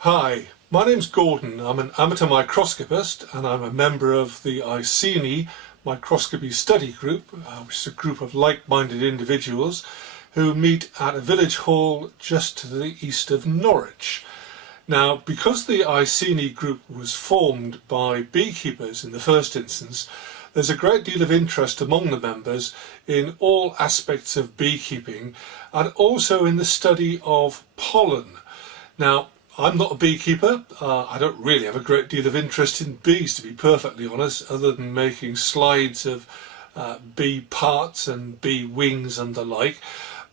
Hi, my name's Gordon. I'm an amateur microscopist and I'm a member of the Iceni Microscopy Study Group, which is a group of like-minded individuals who meet at a village hall just to the east of Norwich. Now, because the Iceni group was formed by beekeepers in the first instance, there's a great deal of interest among the members in all aspects of beekeeping and also in the study of pollen. Now, I'm not a beekeeper. I don't really have a great deal of interest in bees, to be perfectly honest, other than making slides of bee parts and bee wings and the like.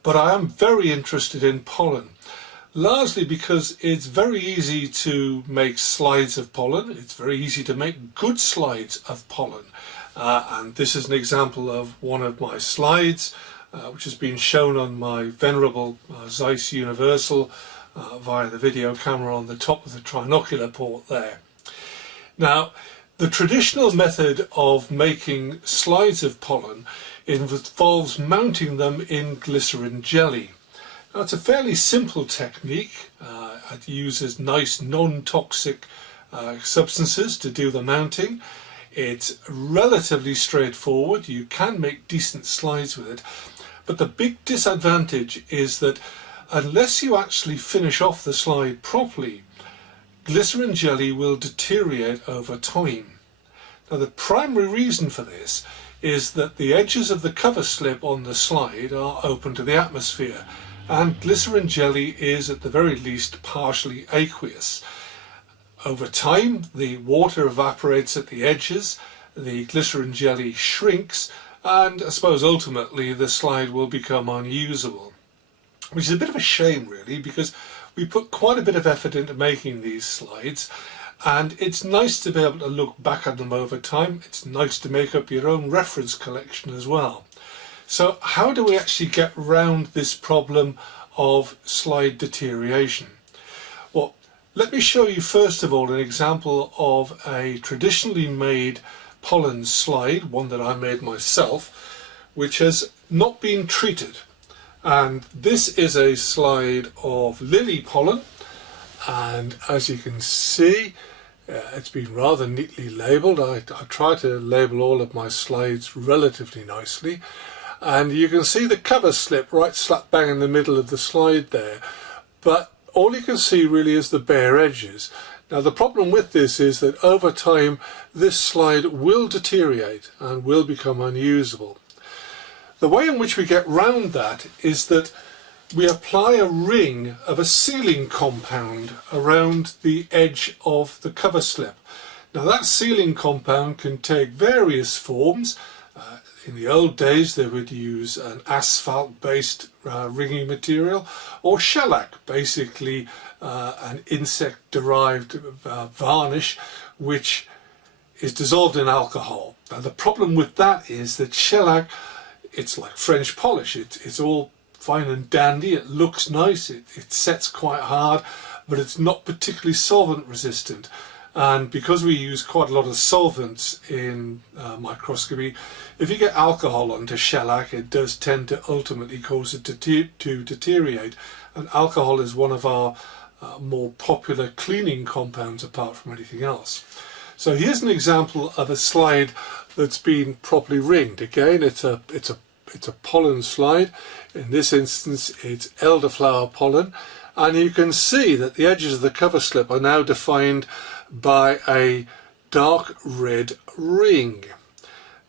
But I am very interested in pollen, largely because it's very easy to make slides of pollen. It's very easy to make good slides of pollen. And this is an example of one of my slides, which has been shown on my venerable Zeiss Universal via the video camera on the top of the trinocular port there. Now, the traditional method of making slides of pollen involves mounting them in glycerin jelly. Now, it's a fairly simple technique. It uses nice non-toxic substances to do the mounting. It's relatively straightforward. You can make decent slides with it, but the big disadvantage is that unless you actually finish off the slide properly, glycerin jelly will deteriorate over time. Now, the primary reason for this is that the edges of the cover slip on the slide are open to the atmosphere, and glycerin jelly is at the very least partially aqueous. Over time, the water evaporates at the edges, the glycerin jelly shrinks, and I suppose ultimately the slide will become unusable. Which is a bit of a shame, really, because we put quite a bit of effort into making these slides, and it's nice to be able to look back at them over time. It's nice to make up your own reference collection as well. So how do we actually get around this problem of slide deterioration? Well, let me show you first of all an example of a traditionally made pollen slide, one that I made myself, which has not been treated. And this is a slide of lily pollen, and as you can see, it's been rather neatly labelled. I try to label all of my slides relatively nicely, and you can see the cover slip right slap bang in the middle of the slide there, but all you can see really is the bare edges. Now, the problem with this is that over time this slide will deteriorate and will become unusable. The way in which we get round that is that we apply a ring of a sealing compound around the edge of the cover slip. Now, that sealing compound can take various forms. In the old days they would use an asphalt based ringing material, or shellac, basically an insect derived varnish which is dissolved in alcohol. Now, the problem with that is that shellac, it's like French polish. It's all fine and dandy, it looks nice, it sets quite hard, but it's not particularly solvent resistant. And because we use quite a lot of solvents in microscopy, if you get alcohol onto shellac, it does tend to ultimately cause it to deteriorate. And alcohol is one of our more popular cleaning compounds apart from anything else. So here's an example of a slide that's been properly ringed. Again, it's a pollen slide. In this instance, it's elderflower pollen, and you can see that the edges of the cover slip are now defined by a dark red ring.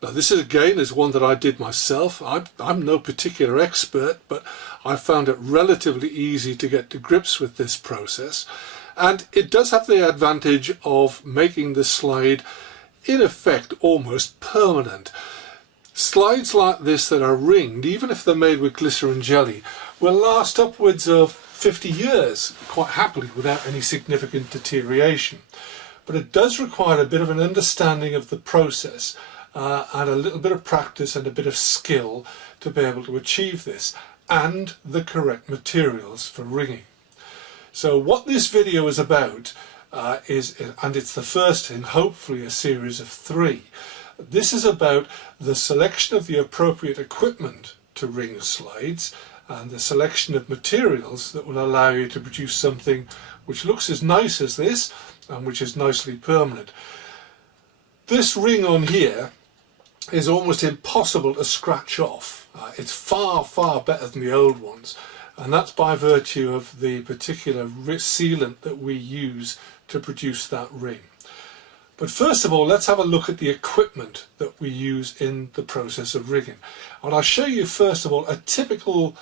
Now, this is again is one that I did myself. I'm no particular expert, but I found it relatively easy to get to grips with this process. And it does have the advantage of making the slide, in effect, almost permanent. Slides like this that are ringed, even if they're made with glycerin jelly, will last upwards of 50 years quite happily without any significant deterioration. But it does require a bit of an understanding of the process and a little bit of practice and a bit of skill to be able to achieve this, and the correct materials for ringing. So what this video is about and it's the first in hopefully a series of 3, this is about the selection of the appropriate equipment to ring slides and the selection of materials that will allow you to produce something which looks as nice as this and which is nicely permanent. This ring on here is almost impossible to scratch off. It's far better than the old ones, and that's by virtue of the particular sealant that we use to produce that ring. But first of all, let's have a look at the equipment that we use in the process of rigging. And I'll show you first of all a typical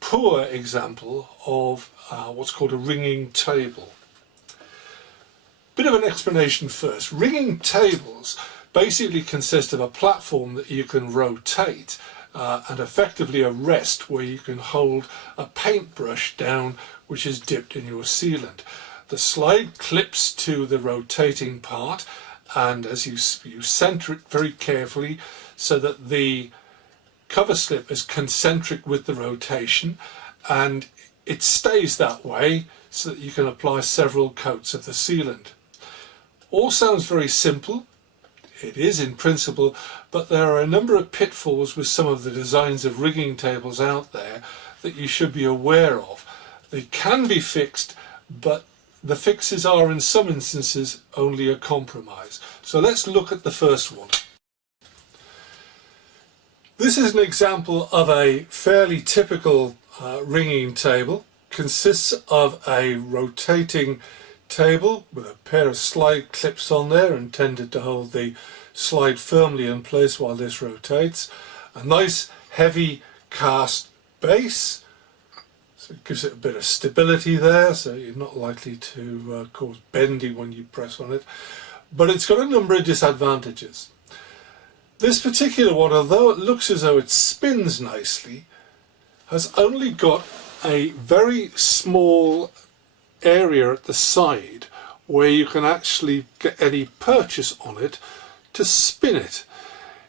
poor example of what's called a ringing table. Bit of an explanation first. Ringing tables basically consist of a platform that you can rotate and effectively a rest where you can hold a paintbrush down which is dipped in your sealant. The slide clips to the rotating part, and as you center it very carefully so that the cover slip is concentric with the rotation, and it stays that way so that you can apply several coats of the sealant. All sounds very simple. It is in principle, but there are a number of pitfalls with some of the designs of rigging tables out there that you should be aware of. They can be fixed, but the fixes are in some instances only a compromise. So let's look at the first one. This is an example of a fairly typical ringing table. Consists of a rotating table with a pair of slide clips on there intended to hold the slide firmly in place while this rotates. A nice heavy cast base, so it gives it a bit of stability there, so you're not likely to cause bending when you press on it. But it's got a number of disadvantages. This particular one, although it looks as though it spins nicely, has only got a very small area at the side where you can actually get any purchase on it to spin it.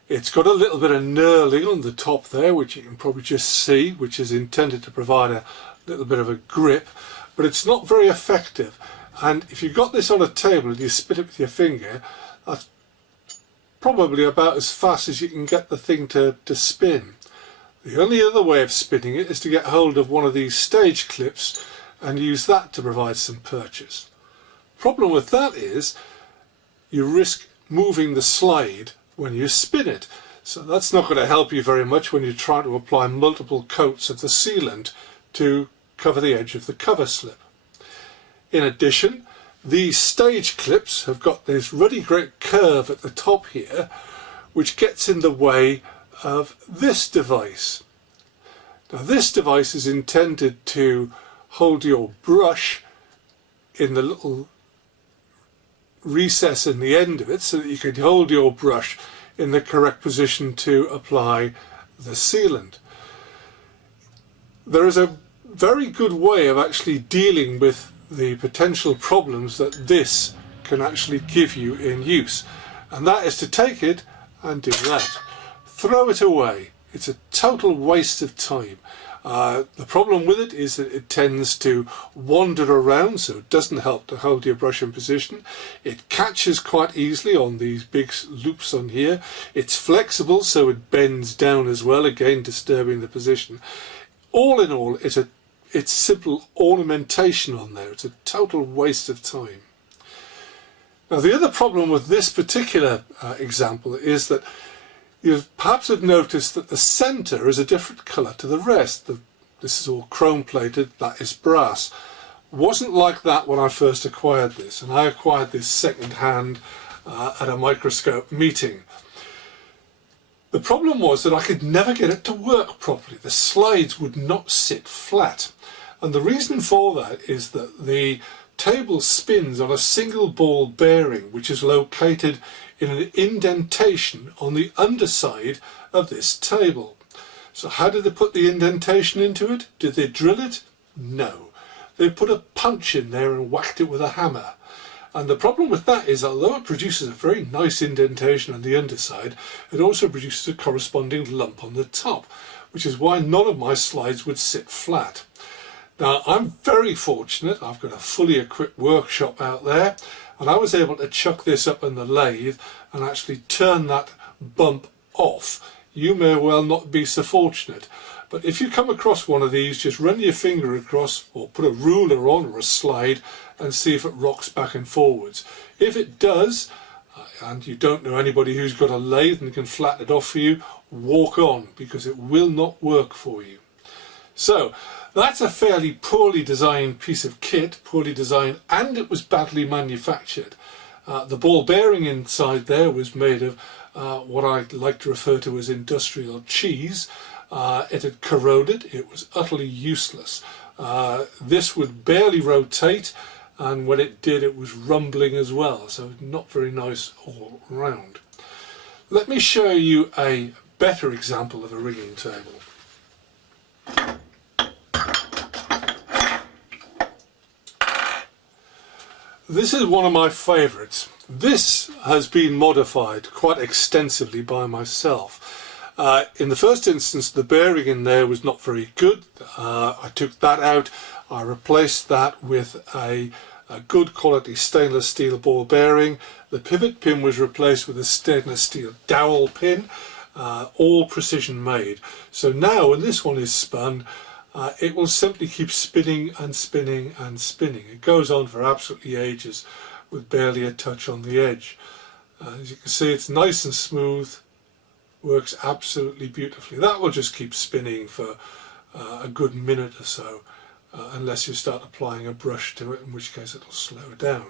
It's got a little bit of knurling on the top there, which you can probably just see, which is intended to provide a little bit of a grip, but it's not very effective. And if you've got this on a table and you spin it with your finger, that's probably about as fast as you can get the thing to spin. The only other way of spinning it is to get hold of one of these stage clips and use that to provide some purchase. Problem with that is you risk moving the slide when you spin it, so that's not going to help you very much when you're trying to apply multiple coats of the sealant to cover the edge of the cover slip. In addition, these stage clips have got this really great curve at the top here which gets in the way of this device. Now this device is intended to hold your brush in the little recess in the end of it so that you can hold your brush in the correct position to apply the sealant. There is a very good way of actually dealing with the potential problems that this can actually give you in use, and that is to take it and do that. Throw it away. It's a total waste of time. The problem with it is that it tends to wander around, so it doesn't help to hold your brush in position. It catches quite easily on these big loops on here. It's flexible, so it bends down as well, again disturbing the position. All in all, it's simple ornamentation on there. It's a total waste of time. Now the other problem with this particular example is that you perhaps have noticed that the centre is a different colour to the rest. This is all chrome plated, that is brass. Wasn't like that when I first acquired this, and I acquired this second hand at a Microscope meeting. The problem was that I could never get it to work properly. The slides would not sit flat, and the reason for that is that the table spins on a single ball bearing which is located in an indentation on the underside of this table. So how did they put the indentation into it? Did they drill it? No. They put a punch in there and whacked it with a hammer. And the problem with that is, although it produces a very nice indentation on the underside, it also produces a corresponding lump on the top, which is why none of my slides would sit flat. Now I'm very fortunate, I've got a fully equipped workshop out there, and I was able to chuck this up in the lathe and actually turn that bump off. You may well not be so fortunate, But if you come across one of these, just run your finger across or put a ruler on or a slide and see if it rocks back and forwards. If it does, and you don't know anybody who's got a lathe and can flatten it off for you, walk on, because it will not work for you. So that's a fairly poorly designed piece of kit, poorly designed, and it was badly manufactured. The ball bearing inside there was made of what I like to refer to as industrial cheese. It had corroded, it was utterly useless. This would barely rotate, and when it did, it was rumbling as well, so not very nice all round. Let me show you a better example of a ringing table. This is one of my favourites. This has been modified quite extensively by myself. In the first instance, the bearing in there was not very good. I took that out. I replaced that with a good quality stainless steel ball bearing. The pivot pin was replaced with a stainless steel dowel pin, all precision made. So now when this one is spun, it will simply keep spinning and spinning and spinning. It goes on for absolutely ages with barely a touch on the edge. As you can see, it's nice and smooth, works absolutely beautifully. That will just keep spinning for a good minute or so, unless you start applying a brush to it, in which case it'll slow down.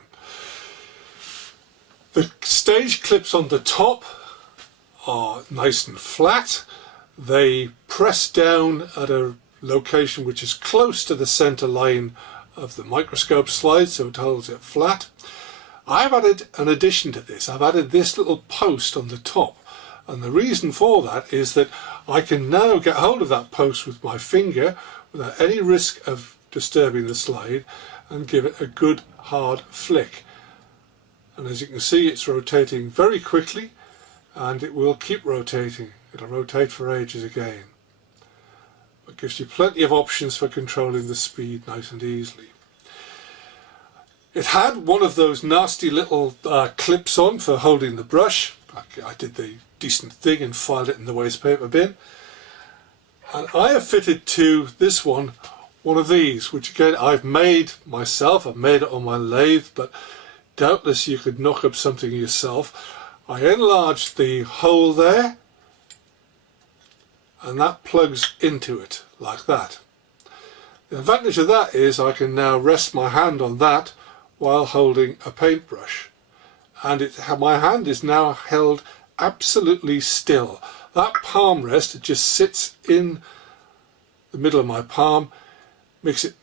The stage clips on the top are nice and flat. They press down at a location which is close to the center line of the microscope slide, so it holds it flat. I've added an addition to this. I've added this little post on the top, and the reason for that is that I can now get hold of that post with my finger without any risk of disturbing the slide and give it a good hard flick. And as you can see, it's rotating very quickly, and it will keep rotating. It'll rotate for ages again. It gives you plenty of options for controlling the speed nice and easily. It had one of those nasty little clips on for holding the brush. I did the decent thing and filed it in the waste paper bin. And I have fitted to this one of these, which again I've made myself. I've made it on my lathe, but doubtless you could knock up something yourself. I enlarged the hole there, and that plugs into it like that. The advantage of that is I can now rest my hand on that while holding a paintbrush, and my hand is now held absolutely still. That palm rest, it just sits in the middle of my palm, makes it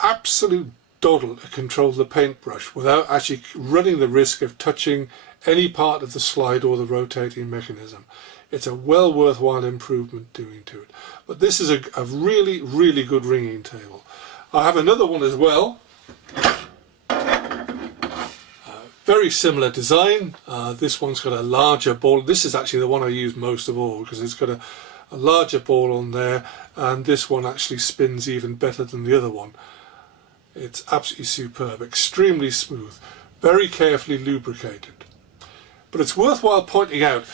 absolute doddle to control the paintbrush without actually running the risk of touching any part of the slide or the rotating mechanism. It's a well worthwhile improvement doing to it. But this is a really, really good ringing table. I have another one as well. Very similar design. This one's got a larger ball. This is actually the one I use most of all because it's got a larger ball on there, and this one actually spins even better than the other one. It's absolutely superb, extremely smooth, very carefully lubricated. But it's worthwhile pointing out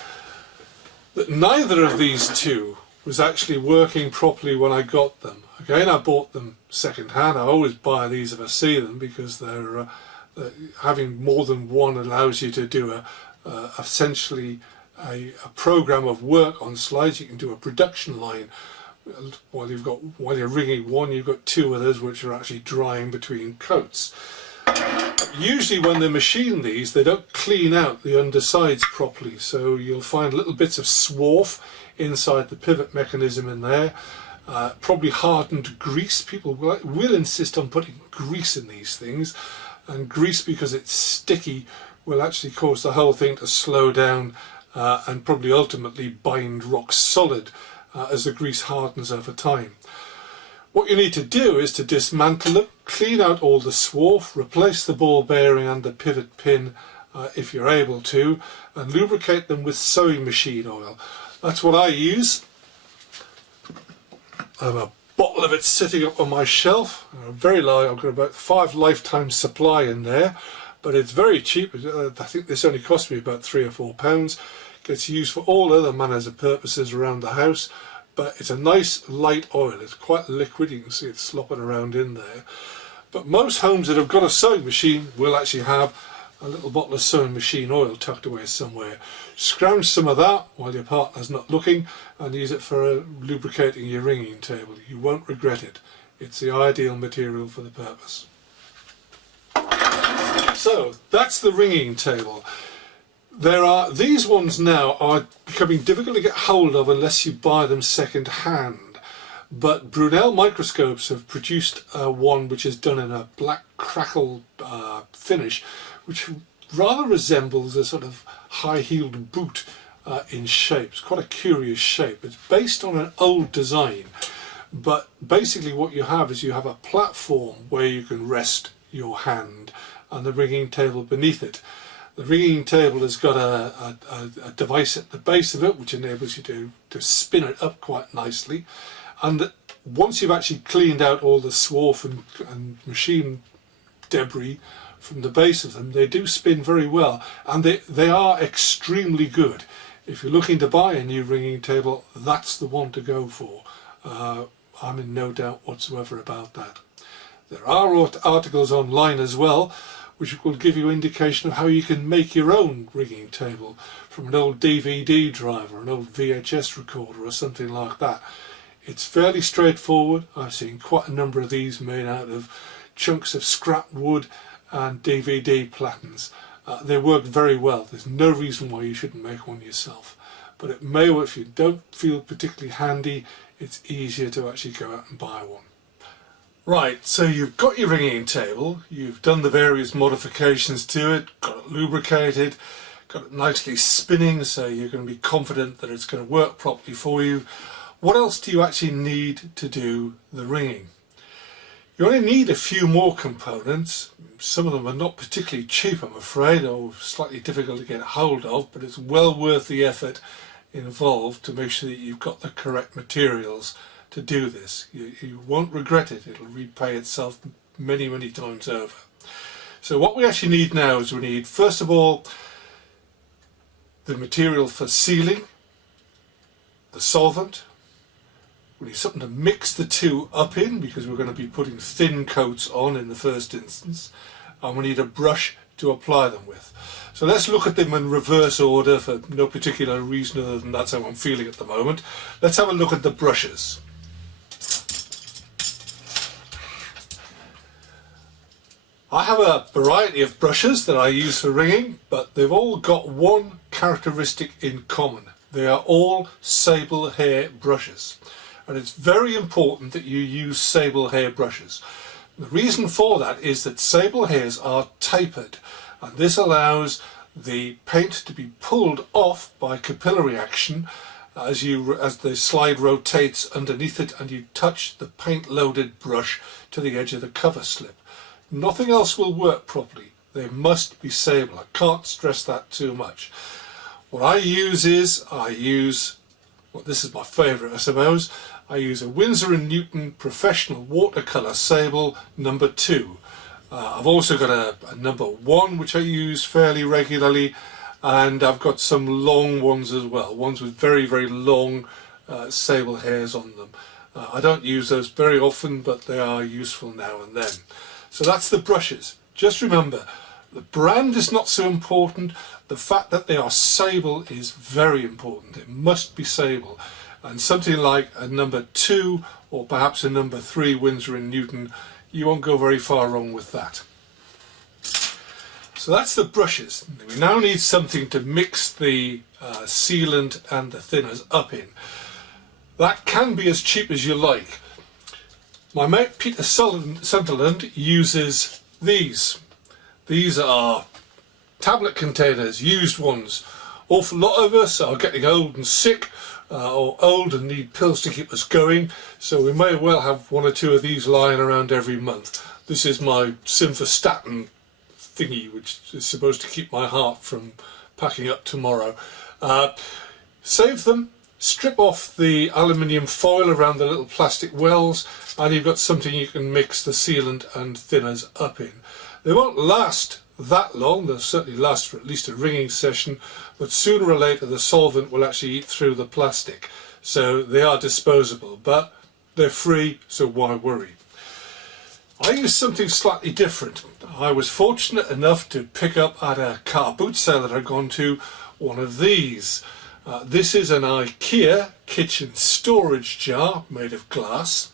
that neither of these two was actually working properly when I got them. Again, I bought them second hand. I always buy these if I see them because they're having more than one allows you to do essentially a program of work on slides. You can do a production line while you're ringing one. You've got two others which are actually drying between coats. Usually when they machine these, they don't clean out the undersides properly, so you'll find little bits of swarf inside the pivot mechanism in there, probably hardened grease. People will insist on putting grease in these things, and grease, because it's sticky, will actually cause the whole thing to slow down and probably ultimately bind rock solid as the grease hardens over time. What you need to do is to dismantle it, clean out all the swarf, replace the ball bearing and the pivot pin if you're able to, and lubricate them with sewing machine oil. That's what I use. I have a bottle of it sitting up on my shelf. Very low. I've got about 5 lifetime supply in there, but it's very cheap. I think this only cost me about £3 or £4. Gets used for all other manners of purposes around the house. but it's a nice light oil. It's quite liquid, you can see it slopping around in there. But most homes that have got a sewing machine will actually have a little bottle of sewing machine oil tucked away somewhere. Scrounge some of that while your partner's not looking and use it for lubricating your ringing table. You won't regret it. It's the ideal material for the purpose. So that's the ringing table. These ones now are becoming difficult to get hold of unless you buy them second hand. But Brunel Microscopes have produced one which is done in a black crackle finish, which rather resembles a sort of high-heeled boot in shape. It's quite a curious shape. It's based on an old design, but basically what you have is you have a platform where you can rest your hand and the ringing table beneath it. The ringing table has got a device at the base of it which enables you to spin it up quite nicely. And once you've actually cleaned out all the swarf and machine debris from the base of them, they do spin very well, and they are extremely good. If you're looking to buy a new ringing table, that's the one to go for. I'm in no doubt whatsoever about that. There are articles online as well which will give you indication of how you can make your own ringing table from an old DVD drive or an old VHS recorder or something like that. It's fairly straightforward. I've seen quite a number of these made out of chunks of scrap wood and DVD platens. They work very well. There's no reason why you shouldn't make one yourself. But it may, if you don't feel particularly handy, it's easier to actually go out and buy one. Right, so you've got your ringing table, you've done the various modifications to it, got it lubricated, got it nicely spinning so you're going to be confident that it's going to work properly for you. What else do you actually need to do the ringing? You only need a few more components. Some of them are not particularly cheap, I'm afraid, or slightly difficult to get hold of, but it's well worth the effort involved to make sure that you've got the correct materials to do this. You won't regret it. It'll repay itself many, many times over. So what we actually need now is we need, first of all, the material for sealing, the solvent. We need something to mix the two up in because we're going to be putting thin coats on in the first instance, and we need a brush to apply them with. So let's look at them in reverse order for no particular reason other than that's how I'm feeling at the moment. Let's have a look at the brushes. I have a variety of brushes that I use for ringing, but they've all got one characteristic in common. They are all sable hair brushes. And it's very important that you use sable hair brushes. The reason for that is that sable hairs are tapered, and this allows the paint to be pulled off by capillary action as the slide rotates underneath it and you touch the paint loaded brush to the edge of the cover slip. Nothing else will work properly. They must be sable. I can't stress that too much. What I use is, well, this is my favourite I suppose, I use a Winsor & Newton Professional Watercolour Sable number 2. I've also got a number 1 which I use fairly regularly, and I've got some long ones as well, ones with very, very long sable hairs on them. I don't use those very often, but they are useful now and then. So that's the brushes. Just remember, the brand is not so important. The fact that they are sable is very important. It must be sable. And something like a number 2 or perhaps a number 3 Winsor & Newton, you won't go very far wrong with that. So that's the brushes. We now need something to mix the sealant and the thinners up in. That can be as cheap as you like. My mate Peter Sunderland uses these. These are tablet containers, used ones. Awful lot of us are getting old and sick, or old and need pills to keep us going, so we may well have 1 or 2 of these lying around every month. This is my simvastatin thingy, which is supposed to keep my heart from packing up tomorrow. Save them, strip off the aluminium foil around the little plastic wells, and you've got something you can mix the sealant and thinners up in. They won't last that long, they'll certainly last for at least a ringing session, but sooner or later the solvent will actually eat through the plastic. so they are disposable, but they're free, so why worry? I use something slightly different. I was fortunate enough to pick up at a car boot sale that I'd gone to one of these. This is an IKEA kitchen storage jar made of glass.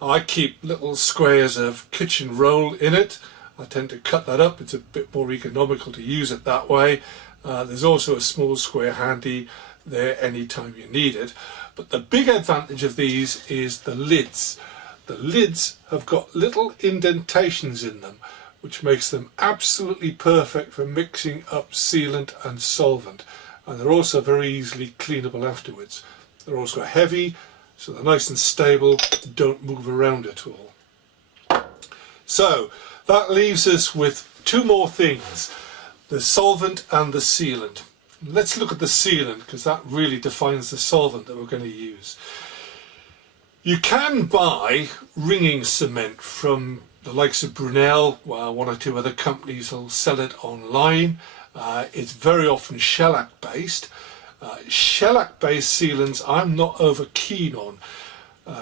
I keep little squares of kitchen roll in it. I tend to cut that up, it's a bit more economical to use it that way. There's also a small square handy there anytime you need it. But the big advantage of these is the lids. The lids have got little indentations in them, which makes them absolutely perfect for mixing up sealant and solvent. And they're also very easily cleanable afterwards. They're also heavy, so they're nice and stable, don't move around at all. So that leaves us with two more things, the solvent and the sealant. Let's look at the sealant, because that really defines the solvent that we're going to use. You can buy ringing cement from the likes of Brunel, one or two other companies will sell it online. It's very often shellac based. Shellac based sealants I'm not over keen on.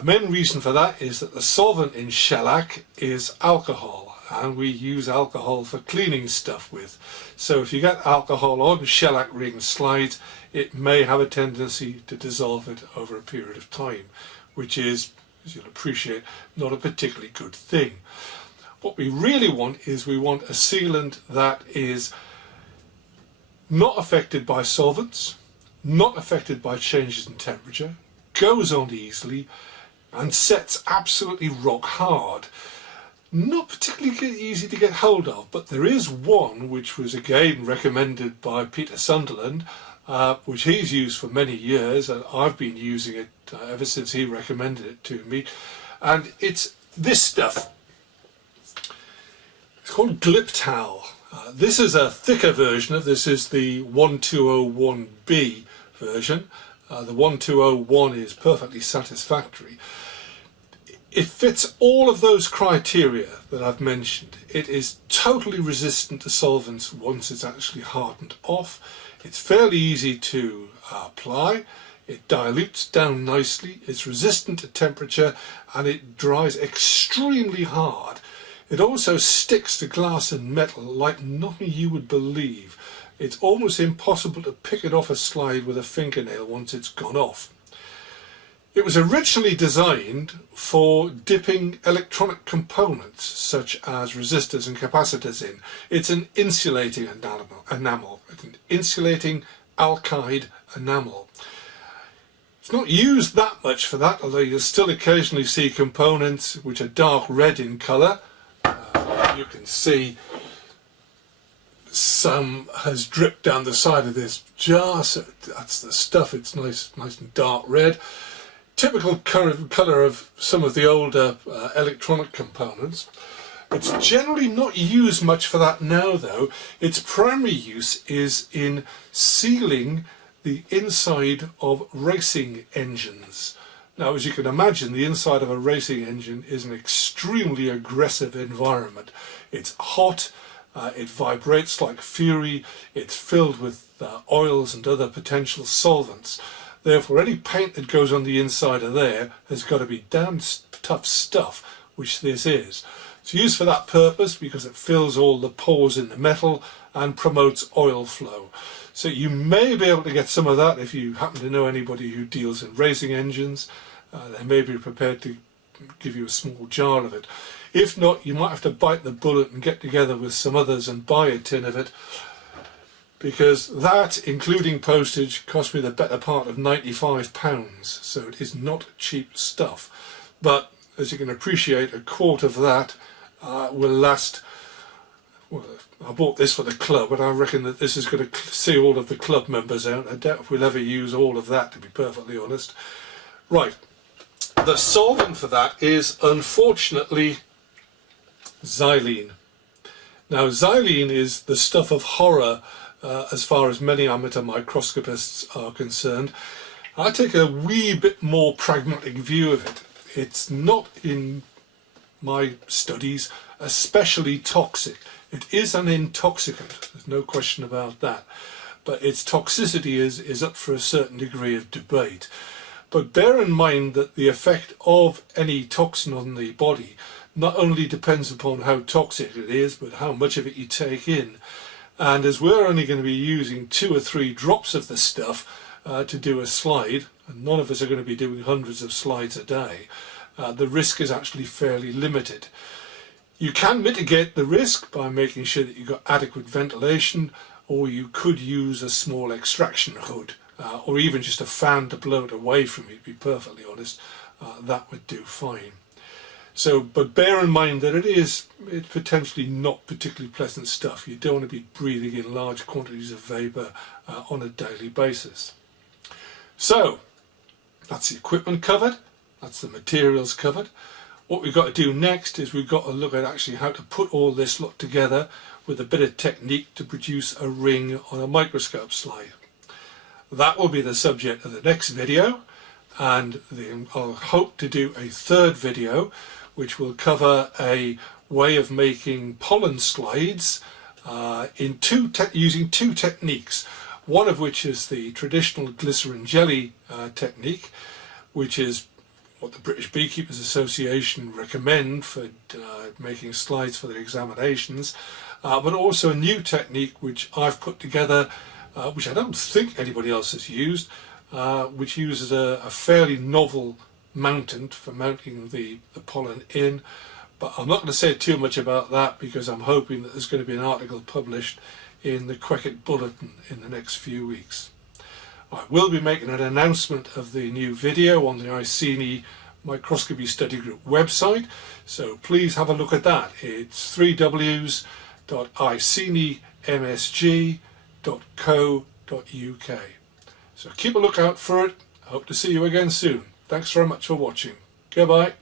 Main reason for that is that the solvent in shellac is alcohol, and we use alcohol for cleaning stuff with. So if you get alcohol on shellac ring slides, it may have a tendency to dissolve it over a period of time, which is, as you'll appreciate, not a particularly good thing. What we really want is we want a sealant that is not affected by solvents, not affected by changes in temperature, goes on easily, and sets absolutely rock hard. Not particularly easy to get hold of, but there is one which was again recommended by Peter Sunderland, which he's used for many years, and I've been using it ever since he recommended it to me. And it's this stuff. It's called Gliptow. This is a thicker version of this. Is the 1201B version. The 1201 is perfectly satisfactory. It fits all of those criteria that I've mentioned. It is totally resistant to solvents once it's actually hardened off. It's fairly easy to apply. It dilutes down nicely. It's resistant to temperature, and it dries extremely hard. It also sticks to glass and metal like nothing you would believe. It's almost impossible to pick it off a slide with a fingernail once it's gone off. It was originally designed for dipping electronic components such as resistors and capacitors in. It's an insulating enamel. It's an insulating alkyd enamel. It's not used that much for that, although you'll still occasionally see components which are dark red in colour. You can see some has dripped down the side of this jar, so that's the stuff. It's nice and dark red. Typical colour of some of the older electronic components. It's generally not used much for that now though. Its primary use is in sealing the inside of racing engines. Now, as you can imagine, the inside of a racing engine is an extremely aggressive environment. It's hot, it vibrates like fury, it's filled with oils and other potential solvents. Therefore, any paint that goes on the inside of there has got to be damn tough stuff, which this is. It's used for that purpose because it fills all the pores in the metal and promotes oil flow. So you may be able to get some of that if you happen to know anybody who deals in racing engines. They may be prepared to give you a small jar of it. If not, you might have to bite the bullet and get together with some others and buy a tin of it, because that, including postage, cost me the better part of £95, so it is not cheap stuff. But as you can appreciate, a quart of that will last. Well, I bought this for the club, and I reckon that this is going to see all of the club members out. I doubt if we'll ever use all of that, to be perfectly honest. Right, the solvent for that is, unfortunately, xylene. Now, xylene is the stuff of horror as far as many amateur microscopists are concerned. I take a wee bit more pragmatic view of it. It's not, in my studies, especially toxic. It is an intoxicant, there's no question about that, but its toxicity is up for a certain degree of debate. But bear in mind that the effect of any toxin on the body not only depends upon how toxic it is, but how much of it you take in. And as we're only going to be using 2 or 3 drops of this stuff to do a slide, and none of us are going to be doing hundreds of slides a day, the risk is actually fairly limited. You can mitigate the risk by making sure that you've got adequate ventilation, or you could use a small extraction hood, or even just a fan to blow it away from you, to be perfectly honest. That would do fine. So, but bear in mind that it's potentially not particularly pleasant stuff. You don't want to be breathing in large quantities of vapour on a daily basis. So, that's the equipment covered, that's the materials covered. What we've got to do next is we've got to look at actually how to put all this lot together with a bit of technique to produce a ring on a microscope slide. That will be the subject of the next video, and I'll hope to do a third video which will cover a way of making pollen slides using 2 techniques. One of which is the traditional glycerin jelly technique, which is what the British Beekeepers Association recommend for making slides for their examinations, but also a new technique which I've put together, which I don't think anybody else has used, which uses a fairly novel mountant for mounting the pollen in. But I'm not going to say too much about that because I'm hoping that there's going to be an article published in the Queckett Bulletin in the next few weeks. I will be making an announcement of the new video on the Iceni Microscopy Study Group website, so please have a look at that. It's www.icenimsg.co.uk. So keep a lookout for it. I hope to see you again soon. Thanks very much for watching. Goodbye.